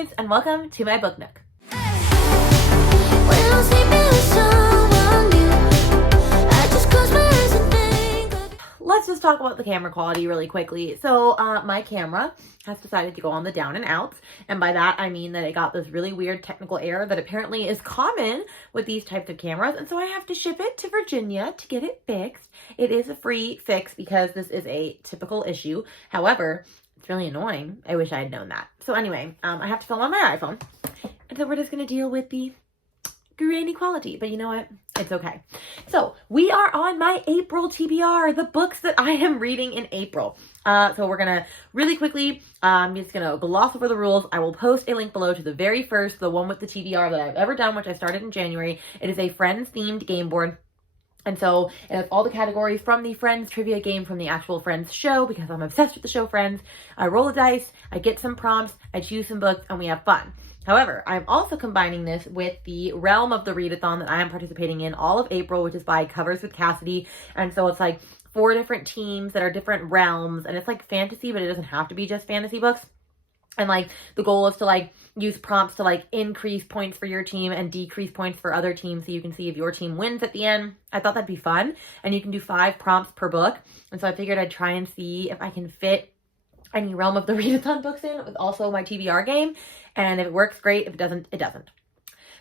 Babes, and welcome to my book nook. Let's just talk about the camera quality really quickly. So my camera has decided to go on the down and outs, and by that I mean that it got this really weird technical error that apparently is common with these types of cameras, and so I have to ship it to Virginia to get it fixed. It is a free fix because this is a typical issue. However, it's really annoying. I wish I had known that. So anyway, I have to film on my iPhone, and so we're just going to deal with the grainy quality, but you know what? It's okay. So we are on my April TBR, the books that I am reading in April. So we're going to really quickly, I'm just going to gloss over the rules. I will post a link below to the very first, the one with the TBR that I've ever done, which I started in January. It is a Friends themed game board. And so it has all the categories from the Friends trivia game from the actual Friends show, because I'm obsessed with the show Friends. I roll a dice, I get some prompts, I choose some books, and we have fun. However, I'm also combining this with the Realm of the Readathon that I am participating in all of April, which is by Covers with Cassidy. And so it's like 4 different teams that are different realms, and it's like fantasy, but it doesn't have to be just fantasy books. And like the goal is to like use prompts to like increase points for your team and decrease points for other teams, so you can see if your team wins at the end. I thought that'd be fun, and you can do 5 prompts per book. And so I figured I'd try and see if I can fit any Realm of the Readathon books in with also my TBR game. And if it works, great. If it doesn't, it doesn't.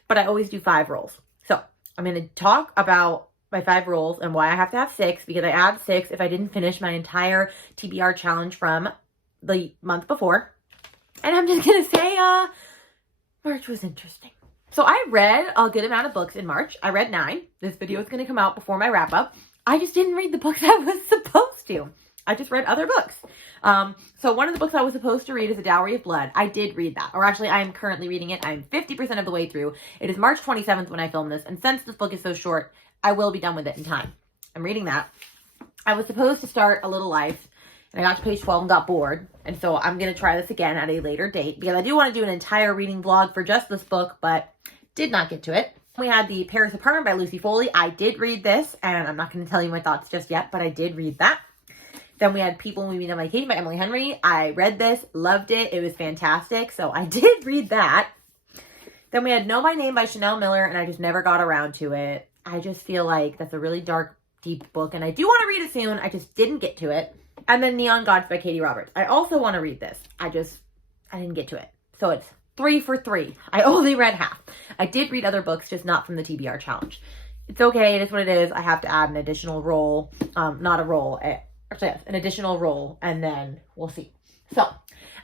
But I always do 5 rolls. So I'm going to talk about my 5 rolls and why I have to have 6, because I add 6 if I didn't finish my entire TBR challenge from the month before. And I'm just going to say, March was interesting. So I read a good amount of books in March. I read 9. This video is going to come out before my wrap up. I just didn't read the books I was supposed to. I just read other books. So one of the books I was supposed to read is A Dowry of Blood. I did read that. Or actually, I am currently reading it. I'm 50% of the way through. It is March 27th when I film this. And since this book is so short, I will be done with it in time. I'm reading that. I was supposed to start A Little Life, and I got to page 12 and got bored. And so I'm going to try this again at a later date, because I do want to do an entire reading vlog for just this book, but did not get to it. We had The Paris Apartment by Lucy Foley. I did read this, and I'm not going to tell you my thoughts just yet, but I did read that. Then we had People We Meet on Vacation by Emily Henry. I read this, loved it. It was fantastic. So I did read that. Then we had Know My Name by Chanel Miller, and I just never got around to it. I just feel like that's a really dark, deep book, and I do want to read it soon. I just didn't get to it. And then Neon Gods by Katie Roberts. I also want to read this. I didn't get to it. So it's 3 for 3. I only read half. I did read other books, just not from the TBR challenge. It's okay. It is what it is. I have to add an additional roll. Not a roll. Actually, yes, an additional roll, and then we'll see. So,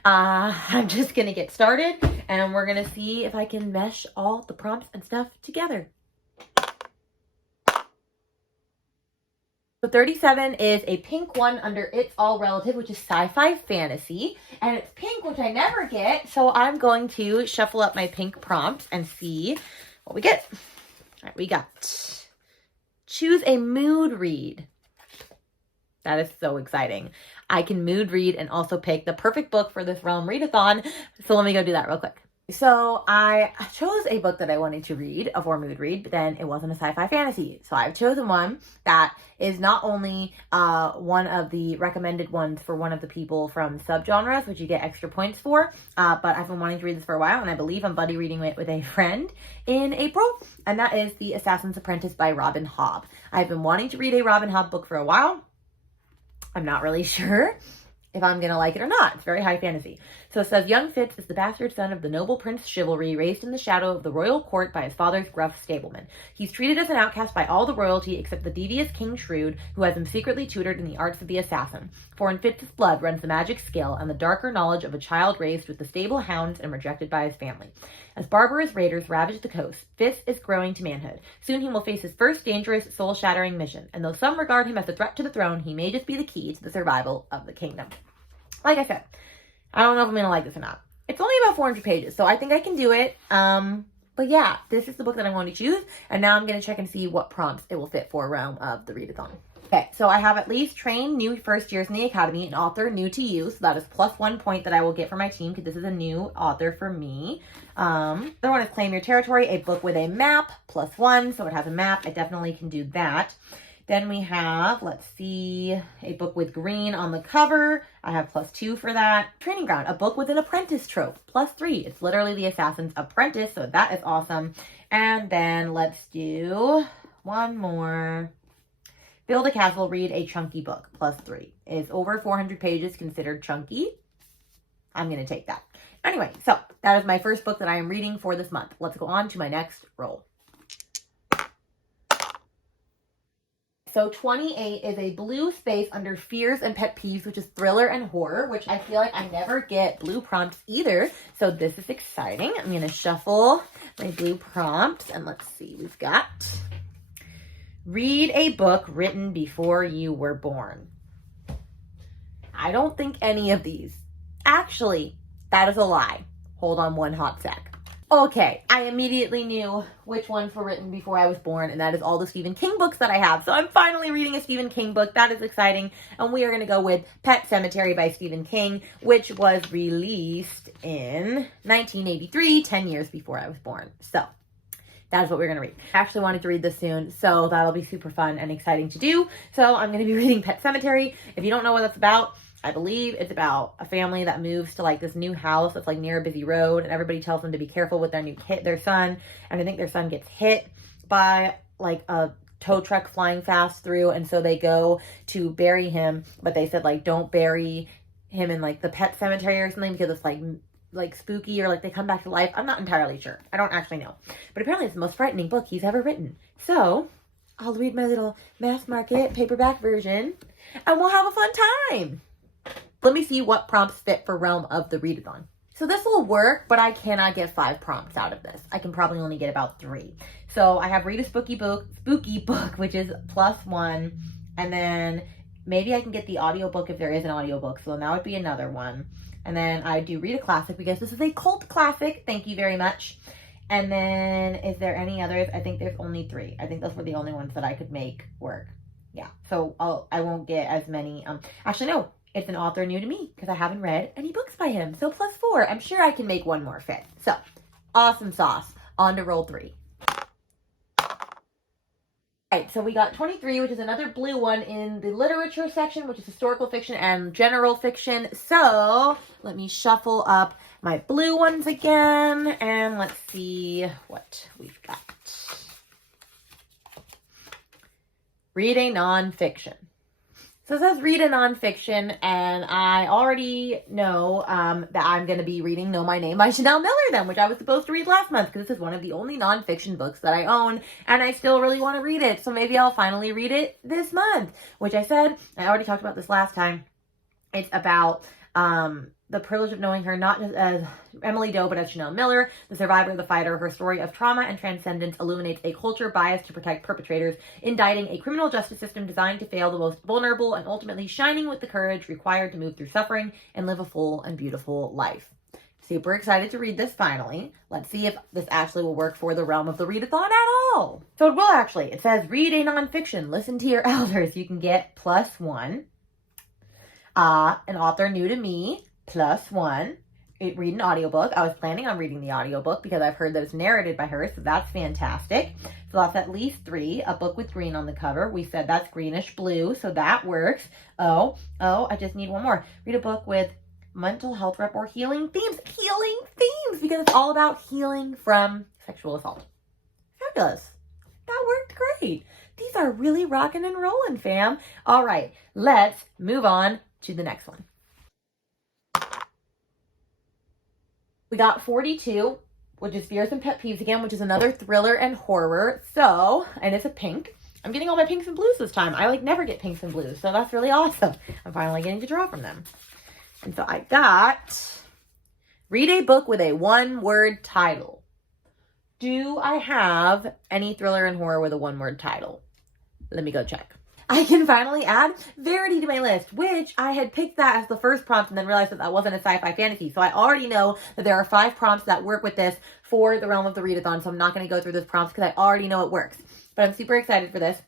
I'm just going to get started, and we're going to see if I can mesh all the prompts and stuff together. So 37 is a pink one under It's All Relative, which is sci-fi fantasy, and it's pink, which I never get, so I'm going to shuffle up my pink prompts and see what we get. All right, we got choose a mood read. That is so exciting. I can mood read and also pick the perfect book for this Realm Readathon. So let me go do that real quick. So I chose a book that I wanted to read, a for mood read, but then it wasn't a sci-fi fantasy. So I've chosen one that is not only one of the recommended ones for one of the people from subgenres, which you get extra points for, but I've been wanting to read this for a while, and I believe I'm buddy reading it with a friend in April, and that is The Assassin's Apprentice by Robin Hobb. I've been wanting to read a Robin Hobb book for a while. I'm not really sure if I'm going to like it or not. It's very high fantasy. So it says, young Fitz is the bastard son of the noble Prince Chivalry, raised in the shadow of the royal court by his father's gruff stableman. He's treated as an outcast by all the royalty except the devious King Shrewd, who has him secretly tutored in the arts of the assassin. For in Fitz's blood runs the magic skill and the darker knowledge of a child raised with the stable hounds and rejected by his family. As barbarous raiders ravage the coast, Fitz is growing to manhood. Soon he will face his first dangerous, soul-shattering mission, and though some regard him as a threat to the throne, he may just be the key to the survival of the kingdom. Like I said, I don't know if I'm going to like this or not. It's only about 400 pages, so I think I can do it. But yeah, this is the book that I'm going to choose, and now I'm going to check and see what prompts it will fit for Realm of the Readathon. Okay, so I have at least trained new first years in the academy, an author new to you, so that is plus 1 point that I will get for my team, because this is a new author for me. Other one is Claim Your Territory, a book with a map, plus 1, so it has a map. I definitely can do that. Then we have, let's see, a book with green on the cover. I have +2 for that. Training Ground, a book with an apprentice trope, +3. It's literally the assassin's apprentice, so that is awesome. And then let's do one more. Build a Castle, read a chunky book, +3. Is over 400 pages considered chunky? I'm going to take that. Anyway, so that is my first book that I am reading for this month. Let's go on to my next roll. So 28 is a blue space under fears and pet peeves, which is thriller and horror, which I feel like I never get blue prompts either. So this is exciting. I'm going to shuffle my blue prompts and let's see. We've got read a book written before you were born. I don't think any of these. Actually, that is a lie. Hold on one hot sec. Okay, I immediately knew which ones were written before I was born, and that is all the Stephen King books that I have. So I'm finally reading a Stephen King book. That is exciting. And we are going to go with Pet Sematary by Stephen King, which was released in 1983, 10 years before I was born. So that is what we're going to read. I actually wanted to read this soon, so that'll be super fun and exciting to do. So I'm going to be reading Pet Sematary. If you don't know what that's about, I believe it's about a family that moves to like this new house that's like near a busy road, and everybody tells them to be careful with their son. And I think their son gets hit by like a tow truck flying fast through, and so they go to bury him, but they said like don't bury him in like the pet cemetery or something because it's like spooky, or like they come back to life. I'm not entirely sure. I don't actually know. But apparently it's the most frightening book he's ever written. So I'll read my little mass market paperback version and we'll have a fun time. Let me see what prompts fit for Realm of the Readathon. So this will work, but I cannot get 5 prompts out of this. I can probably only get about 3. So I have read a spooky book, which is +1. And then maybe I can get the audiobook if there is an audiobook. So then that would be another one. And then I do read a classic because this is a cult classic. Thank you very much. And then is there any others? I think there's only 3. I think those were the only ones that I could make work. Yeah. So I won't get as many. Actually, no. It's an author new to me because I haven't read any books by him. So +4. I'm sure I can make one more fit. So awesome sauce. On to roll 3. Alright, so we got 23, which is another blue one in the literature section, which is historical fiction and general fiction. So let me shuffle up my blue ones again and let's see what we've got. Read a nonfiction. So it says read a nonfiction, and I already know that I'm going to be reading Know My Name by Chanel Miller then, which I was supposed to read last month because this is one of the only nonfiction books that I own, and I still really want to read it. So maybe I'll finally read it this month, which I said, I already talked about this last time. It's about the privilege of knowing her not just as Emily Doe, but as Chanel Miller, the survivor, the fighter. Her story of trauma and transcendence illuminates a culture biased to protect perpetrators, indicting a criminal justice system designed to fail the most vulnerable, and ultimately shining with the courage required to move through suffering and live a full and beautiful life. Super excited to read this finally. Let's see if this actually will work for the Realm of the Readathon at all. So it will actually. It says read a nonfiction, listen to your elders. You can get +1. An author new to me, +1. Read an audiobook. I was planning on reading the audiobook because I've heard that it's narrated by her, so that's fantastic. So that's at least 3. A book with green on the cover. We said that's greenish blue, so that works. Oh, I just need one more. Read a book with mental health rep or healing themes. Healing themes, because it's all about healing from sexual assault. Fabulous. That worked great. These are really rocking and rolling, fam. All right, let's move on to the next one. We got 42, which is Fears and Pet Peeves again, which is another thriller and horror. So, and it's a pink. I'm getting all my pinks and blues this time. I never get pinks and blues, so that's really awesome. I'm finally getting to draw from them. And so I got read a book with a 1-word title. Do I have any thriller and horror with a 1-word title? Let me go check. I can finally add Verity to my list, which I had picked that as the first prompt and then realized that that wasn't a sci-fi fantasy. So I already know that there are 5 prompts that work with this for the Realm of the Readathon. So I'm not going to go through those prompts because I already know it works. But I'm super excited for this.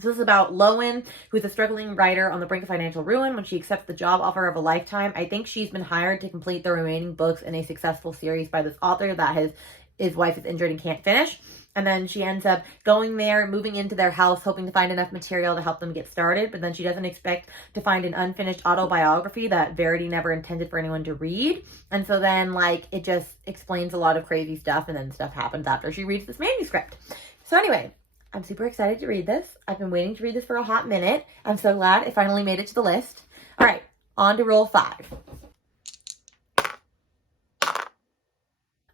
So this is about Lowen, who's a struggling writer on the brink of financial ruin when she accepts the job offer of a lifetime. I think she's been hired to complete the remaining books in a successful series by this author that his wife is injured and can't finish. And then she ends up going there, moving into their house, hoping to find enough material to help them get started. But then she doesn't expect to find an unfinished autobiography that Verity never intended for anyone to read. And so then, like, it just explains a lot of crazy stuff. And then stuff happens after she reads this manuscript. So anyway, I'm super excited to read this. I've been waiting to read this for a hot minute. I'm so glad it finally made it to the list. All right, on to roll 5.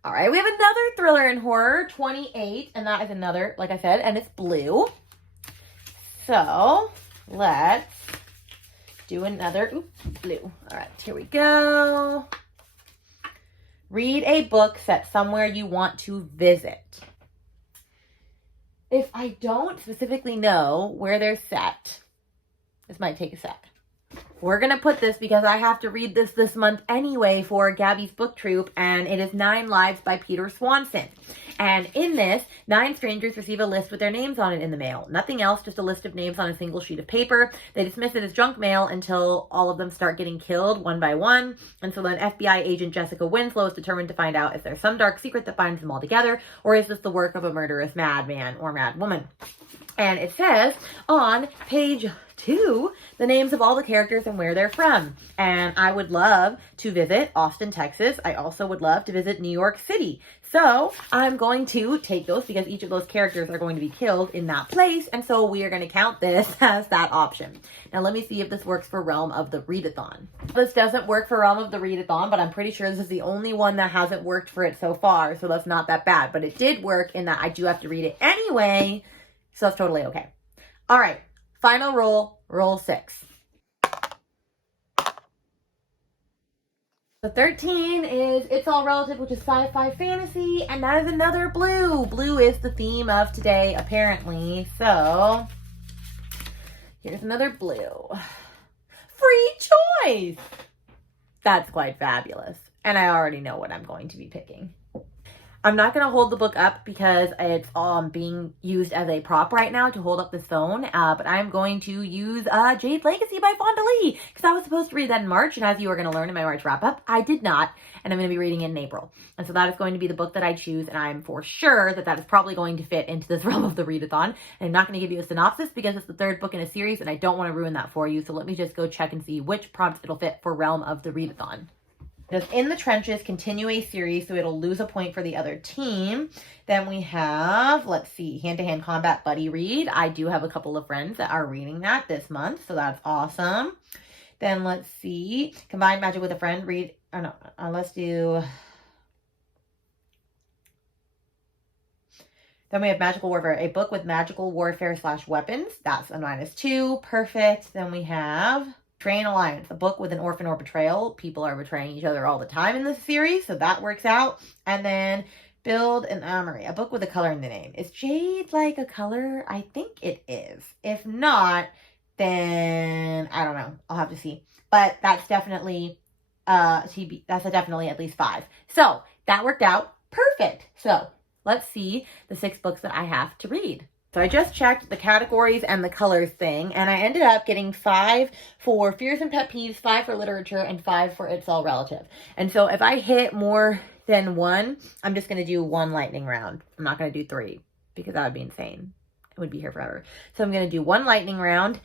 All right, we have another thriller and horror, 28, and that is another, like I said, and it's blue. So let's do another blue. All right, here we go. Read a book set somewhere you want to visit. If I don't specifically know where they're set, this might take a sec. We're going to put this because I have to read this month anyway for Gabby's book troupe, and it is 9 Lives by Peter Swanson. And in this, 9 strangers receive a list with their names on it in the mail. Nothing else, just a list of names on a single sheet of paper. They dismiss it as junk mail until all of them start getting killed one by one. And so then FBI agent Jessica Winslow is determined to find out if there's some dark secret that binds them all together, or is this the work of a murderous madman or madwoman. And it says on page 2, the names of all the characters and where they're from. And I would love to visit Austin, Texas. I also would love to visit New York City. So I'm going to take those because each of those characters are going to be killed in that place. And so we are going to count this as that option. Now let me see if this works for Realm of the Readathon. This doesn't work for Realm of the Readathon, but I'm pretty sure this is the only one that hasn't worked for it so far. So that's not that bad. But it did work in that I do have to read it anyway. So that's totally okay. All right. Final roll, roll 6. The 13 is It's All Relative, which is sci-fi fantasy, and that is another blue. Blue is the theme of today, apparently. So here's another blue. Free choice. That's quite fabulous. And I already know what I'm going to be picking. I'm not going to hold the book up because it's being used as a prop right now to hold up this phone. But I'm going to use Jade Legacy by Fonda Lee because I was supposed to read that in March. And as you are going to learn in my March wrap up, I did not. And I'm going to be reading it in April. And so that is going to be the book that I choose. And I'm for sure that that is probably going to fit into this Realm of the Readathon. And I'm not going to give you a synopsis because it's the 3rd book in a series and I don't want to ruin that for you. So let me just go check and see which prompts it'll fit for Realm of the Readathon. Does In the Trenches continue a series, so it'll lose a point for the other team. Then we have, let's see, Hand-to-Hand Combat Buddy Read. I do have a couple of friends that are reading that this month, so that's awesome. Then let's see, Combine Magic with a Friend Read. Oh no, let's do. Then we have Magical Warfare, a book with magical warfare / weapons. That's a -2, perfect. Then we have Train Alliance, a book with an orphan or betrayal. People are betraying each other all the time in this series, so that works out. And then Build an Armory, a book with a color in the name. Is jade like a color? I think it is. If not, then I don't know. I'll have to see. But that's definitely that's definitely at least 5. So that worked out perfect. So let's see the 6 books that I have to read. So I just checked the categories and the colors thing, and I ended up getting 5 for Fears and Pet Peeves, 5 for Literature, and 5 for It's All Relative. And so if I hit more than 1, I'm just going to do 1 lightning round. I'm not going to do 3 because that would be insane. I would be here forever. So I'm going to do 1 lightning round,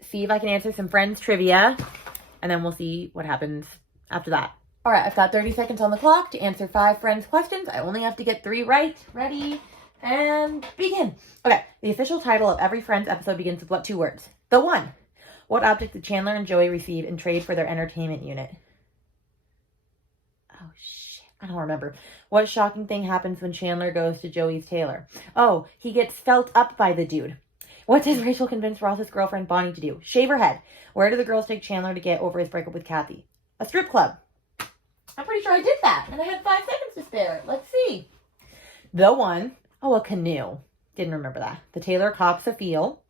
see if I can answer some friends trivia, and then we'll see what happens after that. All right, I've got 30 seconds on the clock to answer 5 friends' questions. I only have to get 3 right. Ready? And begin. Okay, the official title of every Friends episode begins with what 2 words? The One. What object did Chandler and Joey receive in trade for their entertainment unit? Oh, shit. I don't remember. What shocking thing happens when Chandler goes to Joey's tailor? Oh, he gets felt up by the dude. What does Rachel convince Ross's girlfriend Bonnie to do? Shave her head. Where do the girls take Chandler to get over his breakup with Kathy? A strip club. I'm pretty sure I did that, and I had 5 seconds to spare. Let's see. The One. Oh, a canoe. Didn't remember that. The tailor cops a feel.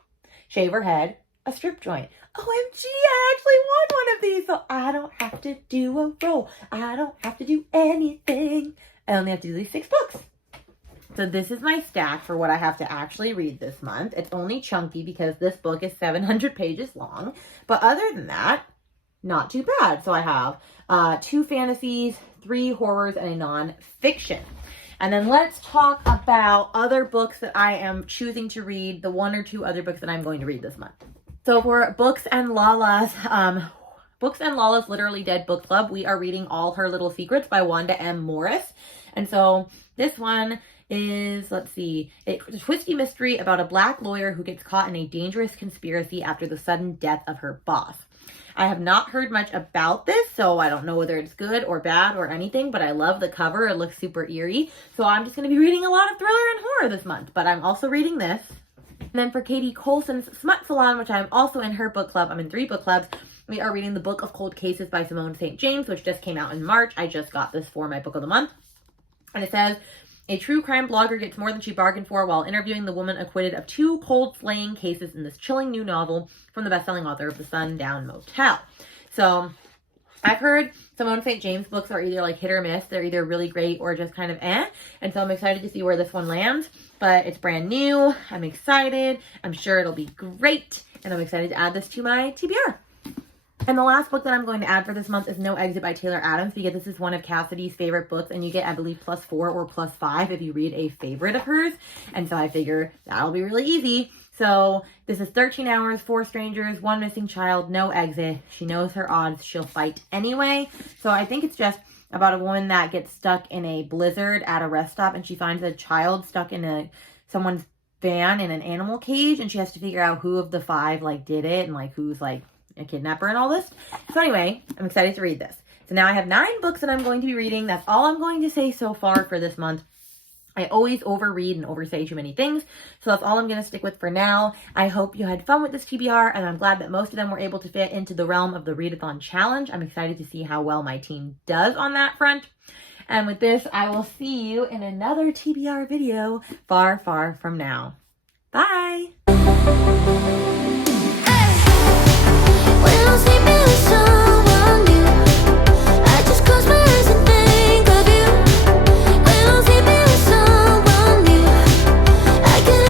Shave her head. A strip joint. OMG, I actually won one of these. So I don't have to do a roll. I don't have to do anything. I only have to do these 6 books. So this is my stack for what I have to actually read this month. It's only chunky because this book is 700 pages long. But other than that, not too bad. So I have 2 fantasies, 3 horrors, and a non-fiction. And then let's talk about other books that I am choosing to read, the 1 or 2 other books that I'm going to read this month. So for Books and Lala's Literally Dead Book Club, we are reading All Her Little Secrets by Wanda M. Morris. And so this one is, let's see, it's a twisty mystery about a Black lawyer who gets caught in a dangerous conspiracy after the sudden death of her boss. I have not heard much about this, so I don't know whether it's good or bad or anything, but I love the cover. It looks super eerie. So I'm just going to be reading a lot of thriller and horror this month, but I'm also reading this. And then for Katie Colson's Smut Salon, which I'm also in her book club, I'm in 3 book clubs, we are reading The Book of Cold Cases by Simone St. James, which just came out in March. I just got this for my book of the month. And it says, a true crime blogger gets more than she bargained for while interviewing the woman acquitted of 2 cold slaying cases in this chilling new novel from the best-selling author of The Sundown Motel. So I've heard Simone St. James books are either like hit or miss. They're either really great or just kind of eh. And so I'm excited to see where this one lands. But it's brand new. I'm excited. I'm sure it'll be great. And I'm excited to add this to my TBR. And the last book that I'm going to add for this month is No Exit by Taylor Adams, because this is one of Cassidy's favorite books, and you get, I believe, +4 or +5 if you read a favorite of hers. And so I figure that'll be really easy. So this is 13 hours, 4 strangers, 1 missing child, no exit. She knows her odds. She'll fight anyway. So I think it's just about a woman that gets stuck in a blizzard at a rest stop, and she finds a child stuck in someone's van in an animal cage, and she has to figure out who of the 5 like did it, and like who's like a kidnapper and all this. So anyway, I'm excited to read this. So now I have 9 books that I'm going to be reading. That's all I'm going to say so far for this month. I always overread and oversay too many things, so that's all I'm going to stick with for now. I hope you had fun with this TBR, and I'm glad that most of them were able to fit into the Realm of the Readathon challenge. I'm excited to see how well my team does on that front. And with this, I will see you in another TBR video far, far from now. Bye!